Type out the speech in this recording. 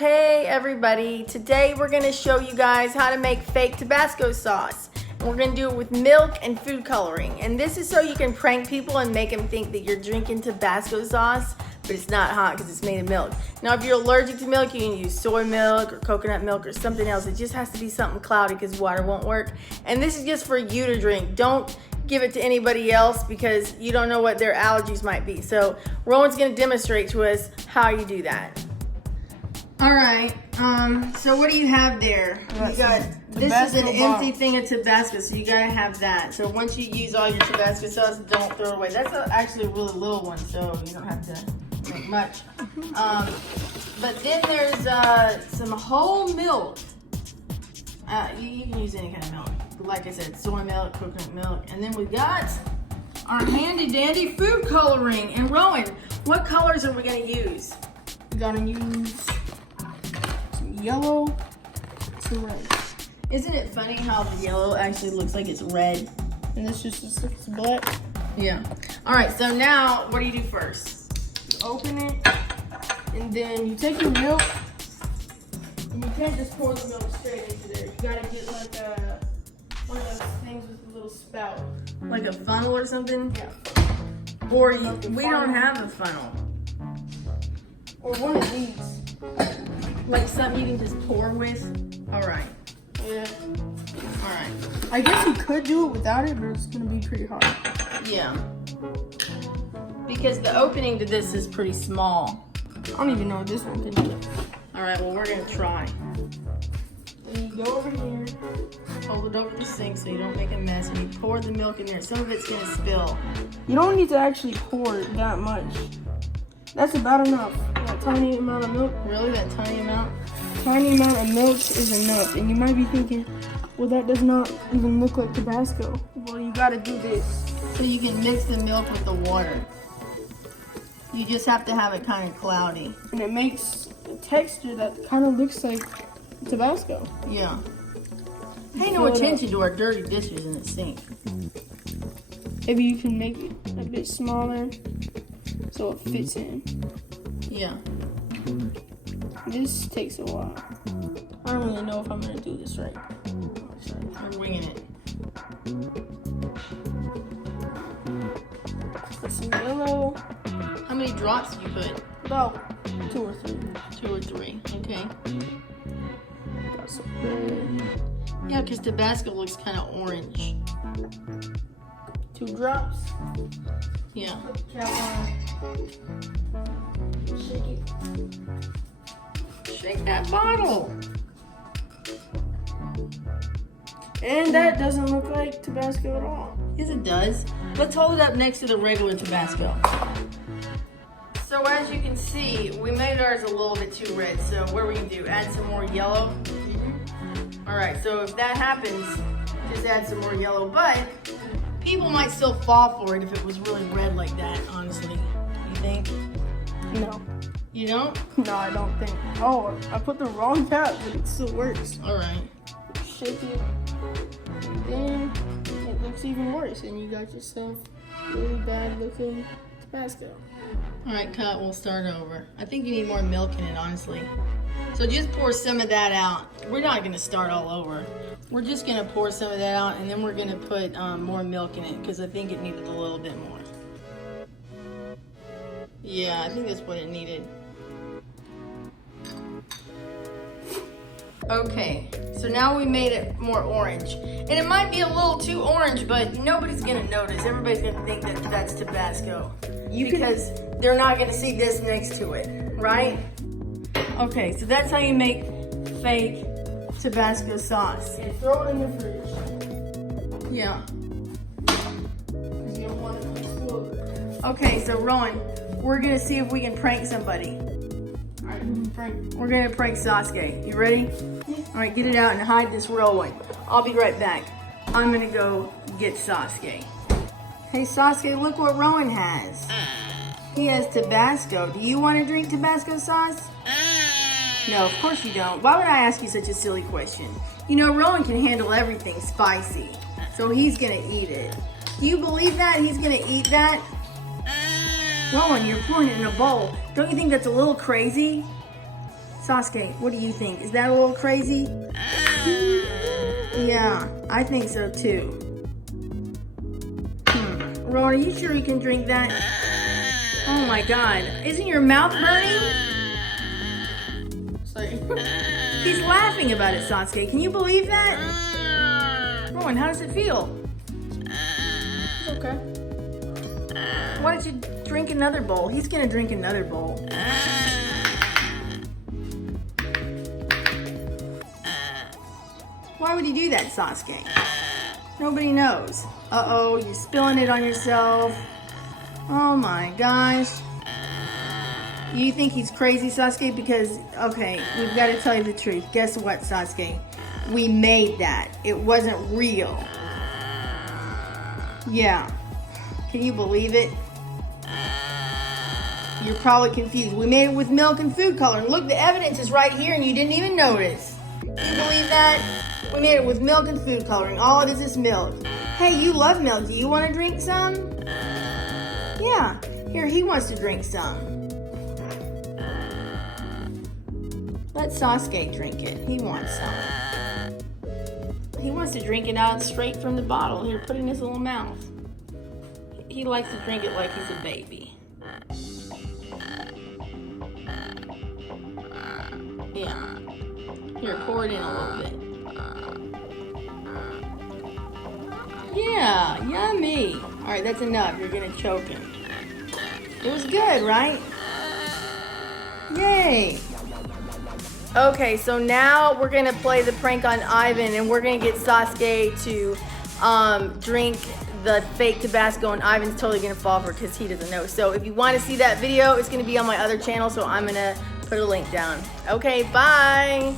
Hey everybody, today we're going to show you guys how to make fake Tabasco sauce. And we're going to do it with milk and food coloring. And this is so you can prank people and make them think that you're drinking Tabasco sauce, but it's not hot because it's made of milk. Now if you're allergic to milk, you can use soy milk or coconut milk or something else. It just has to be something cloudy because water won't work. And this is just for you to drink. Don't give it to anybody else because you don't know what their allergies might be. So Rowan's going to demonstrate to us how you do that. All right, so what do you have there? You got, this is an empty thing of Tabasco, so you gotta have that. So once you use all your Tabasco sauce, don't throw it away. That's actually a really little one, so you don't have to make much. But then there's some whole milk. You can use any kind of milk. Like I said, soy milk, coconut milk. And then we got our handy dandy food coloring. And Rowan, what colors are we gonna use? We're gonna use yellow to red. Isn't it funny how the yellow actually looks like it's red? And this just looks black. Yeah. All right, so now what do you do first? You open it, and then you take your milk, and you can't just pour the milk straight into there. You gotta get like one of those things with a little spout. Like a funnel or something? Yeah. Or we don't have a funnel. Or one of these. Like something you can just pour with? All right. Yeah. All right. I guess you could do it without it, but it's gonna be pretty hard. Yeah. Because the opening to this is pretty small. I don't even know what this one can do. All right, well, we're gonna try. Then you go over here. Hold it over the sink so you don't make a mess, and you pour the milk in there. Some of it's gonna spill. You don't need to actually pour it that much. That's about enough. That tiny amount of milk. Really, that tiny amount? Tiny amount of milk is enough. And you might be thinking, well, that does not even look like Tabasco. Well, you gotta do this. So you can mix the milk with the water. You just have to have it kind of cloudy. And it makes a texture that kind of looks like Tabasco. Yeah. Pay no attention to our dirty dishes in the sink. Maybe you can make it a bit smaller so it fits in. Yeah. This takes a while. I don't really know if I'm gonna do this right. I'm winging it. Put some yellow. How many drops do you put? About 2 or 3. 2 or 3. Okay. Got some red. Yeah, because Tabasco looks kind of orange. 2 drops. Yeah. Put the cap on. Shake it. Shake that bottle. And that doesn't look like Tabasco at all. Yes, it does. Let's hold it up next to the regular Tabasco. So as you can see, we made ours a little bit too red. So what are we gonna do? Add some more yellow? All right, so if that happens, just add some more yellow. But people might still fall for it if it was really red like that, honestly. You think? No. You don't? No, I don't think. Oh, I put the wrong cap, but it still works. All right. Shake it, and then it looks even worse, and you got yourself really bad looking Tabasco. All right, cut. We'll start over. I think you need more milk in it, honestly. So just pour some of that out. We're not going to start all over. We're just going to pour some of that out, and then we're going to put more milk in it because I think it needed a little bit more. Yeah, I think that's what it needed. Okay, so now we made it more orange. And it might be a little too orange, but nobody's gonna notice. Everybody's gonna think that that's Tabasco. Because they're not gonna see this next to it, right? Okay, so that's how you make fake Tabasco sauce. And throw it in the fridge. Yeah. Because you don't want it to explode. Okay, so Rowan, we're gonna see if we can prank somebody. Alright, Frank. We're gonna prank Sasuke. You ready? Yeah. All right, get it out and hide this real one. I'll be right back. I'm gonna go get Sasuke. Hey Sasuke, look what Rowan has. He has Tabasco. Do you want to drink Tabasco sauce? No, of course you don't. Why would I ask you such a silly question? You know, Rowan can handle everything spicy, so he's gonna eat it. Do you believe that? He's gonna eat that? Rowan, you're pouring it in a bowl. Don't you think that's a little crazy? Sasuke, what do you think? Is that a little crazy? Yeah, I think so too. Ron, are you sure you can drink that? Oh my god. Isn't your mouth hurting? Sorry. He's laughing about it, Sasuke. Can you believe that? Rowan, how does it feel? It's okay. Why don't you drink another bowl? He's gonna drink another bowl. Why would he do that, Sasuke? Nobody knows. Uh-oh, you're spilling it on yourself. Oh my gosh. You think he's crazy, Sasuke? Because, okay, we've got to tell you the truth. Guess what, Sasuke? We made that. It wasn't real. Yeah. Can you believe it? You're probably confused. We made it with milk and food coloring. Look, the evidence is right here and you didn't even notice. Can you believe that? We made it with milk and food coloring. All it is milk. Hey, you love milk. Do you want to drink some? Yeah. Here, he wants to drink some. Let Sasuke drink it. He wants some. He wants to drink it out straight from the bottle. Here, put it in his little mouth. He likes to drink it like he's a baby. Yeah. Here, pour it in a little bit. Yeah, yummy. All right, that's enough. You're gonna choke him. It was good, right? Yay. Okay, so now we're gonna play the prank on Ivan, and we're gonna get Sasuke to drink the fake Tabasco, and Ivan's totally gonna fall for it because he doesn't know. So if you want to see that video, it's gonna be on my other channel, so I'm gonna put a link down. Okay, bye.